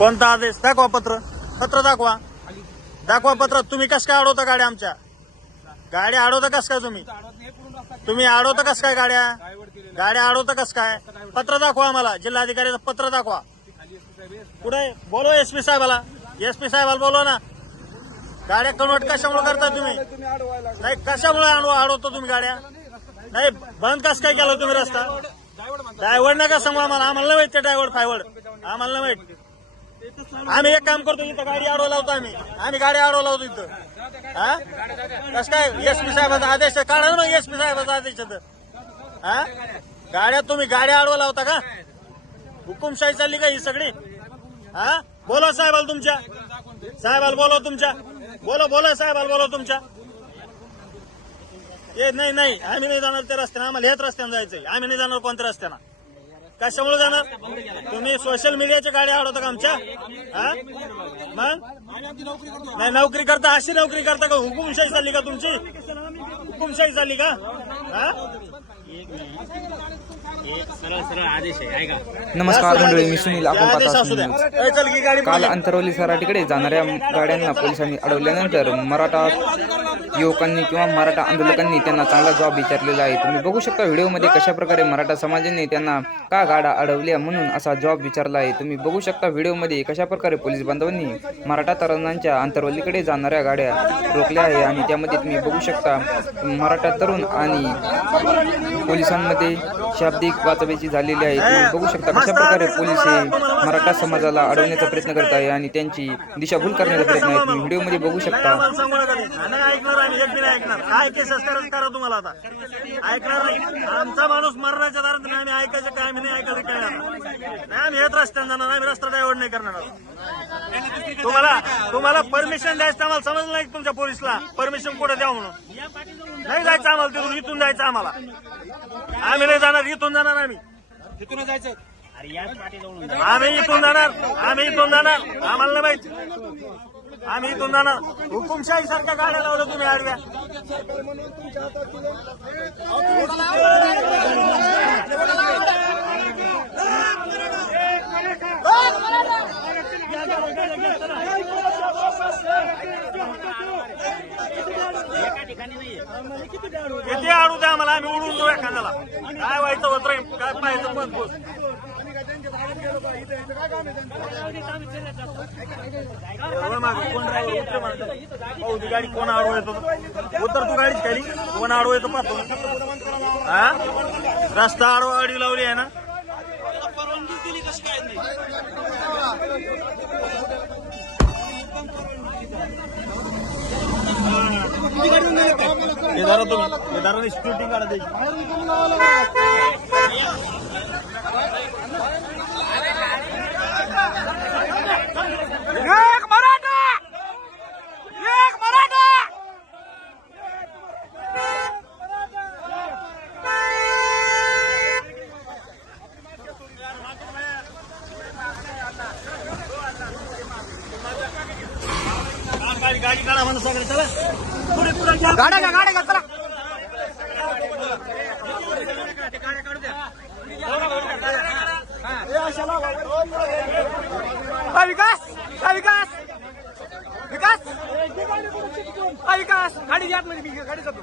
कोणता आदेश? दाखवा पत्र. पत्र दाखवा. दाखवा पत्र. तुम्ही कस काय अडवता गाड्या आमच्या? गाड्या अडवता कस काय तुम्ही? तुम्ही अडवता कस काय गाड्या? गाड्या अडवता कस काय? पत्र दाखवा आम्हाला. जिल्हाधिकाऱ्याचं पत्र दाखवा. पुढे बोलो एस पी साहेबाला. एस पी साहेबाला बोलो ना. गाड्या कन्वर्ट कशामुळे करता तुम्ही? नाही कशामुळे अडव- अडवता तुम्ही गाड्या? नाही बंद कस काय केलं तुम्ही रस्ता? ड्रायव्हर नका सांगू आम्हाला. आम्हाला नाही माहिती ड्रायव्हर फायवर आम्हाला नाही माहिती. आम्ही एक काम करतो इथं गाडी अडवला होतो आम्ही. आम्ही गाडी अडवला होतो इथं. हा? कसं काय? एस पी साहेबाचा आदेश काढा ना मग एस पी साहेबाचा आदेश तर. हा? गाड्या तुम्ही गाड्या अडवला होता का? हुकुमशाही चालली का ही सगळी? हा? बोला साहेबाला तुमच्या. साहेबाला बोला तुमच्या. बोला बोला साहेबाला बोला तुमच्या. ए नाही नाही. आम्ही नाही जाणार त्या रस्त्याने. आम्हाला हेच रस्त्याने जायचंय. आम्ही नाही जाणार कोणत्या रस्त्यानं. कशामुळे जाणार? तुम्ही सोशल मीडियाच्या गाड्या आवडता का आमच्या? हा? मग? नाही नोकरी करता अशी नोकरी करता का? हुकुमशाही चालली का तुमची? हुकुमशाही चालली का? हा? नमस्कार मंडळी मी सुनील. आपण काल. अंतरवली सराटीकडे जाणाऱ्या गाड्यांना पोलिसांनी अडवल्यानंतर मराठा युवकांनी किंवा मराठा आंदोलकांनी त्यांना चांगला जॉब विचारलेला आहे. तुम्ही बघू शकता व्हिडिओमध्ये कशा प्रकारे मराठा समाजाने त्यांना का गाड्या अडवल्या म्हणून असा जॉब विचारला आहे. तुम्ही बघू शकता व्हिडिओमध्ये कशा प्रकारे पोलीस बांधवांनी मराठा तरुणांच्या अंतरवलीकडे जाणाऱ्या गाड्या रोखल्या आहे आणि त्यामध्ये तुम्ही बघू शकता मराठा तरुण आणि पोलिसांमध्ये शाब्दिक वाचवायची झालेली आहे. तुम्ही बघू शकता कशा प्रकारे पोलीस हे मराठा समाजाला अडवण्याचा प्रयत्न करत आहे आणि त्यांची दिशाभूल करण्याचा प्रयत्न आहे. तुम्ही व्हिडिओमध्ये बघू शकता. आम्हाला सांगू नका ते. नाही ऐकणार. आम्ही एक बी नाही ऐकणार काय केसेस करत करा तुम्हाला आता. ऐकणार नाही. आमचा माणूस मरण्याच्या दारात नाही आम्ही ऐकायचं काय आम्ही नाही ऐकायचं काय. नाही आम्ही हेच रस्त्याने जाणार आम्ही रस्ता डायव्हर्ट नाही करणार. तुम्हाला तुम्हाला परमिशन द्यायचं आम्हाला समजलं नाही तुमच्या पोलिसला? परमिशन कुठे द्या म्हणून? नाही जायचं आम्हाला तिथून इथून जायचं आम्हाला. आम्ही नाही जाणार इथून जाणार आम्ही. अरे याच पाठीजवळून आम्ही इथून जाणार आम्ही इथून जाणार. आम्हाला नाही माहिती. आम्ही इथून ना हुकुमशाही सारख्या गाड्या लावलं तुम्ही आडव्या. किती आडू द्या आम्हाला? आम्ही उडून जाऊ एखाद्याला. काय व्हायचं होत काय पाहायचं? पण कोण गाडी कोण आडवं येतो उतर तू गाडीच खाली कोण आडवं येतो पाहतो हा रस्ता आडवा आडी लावली आहे ना हे धरा तुम्ही हे धरा स्क्युरिटी काढा त्याची गाडी गाडी काढा म्हणून सगळे चला. पुढे पुढे गाड्या का गाड्या का चला. हा, विकास हा, विकास. विकास. हा, विकास. गाडी घ्या म्हणजे मी गाडी जातो.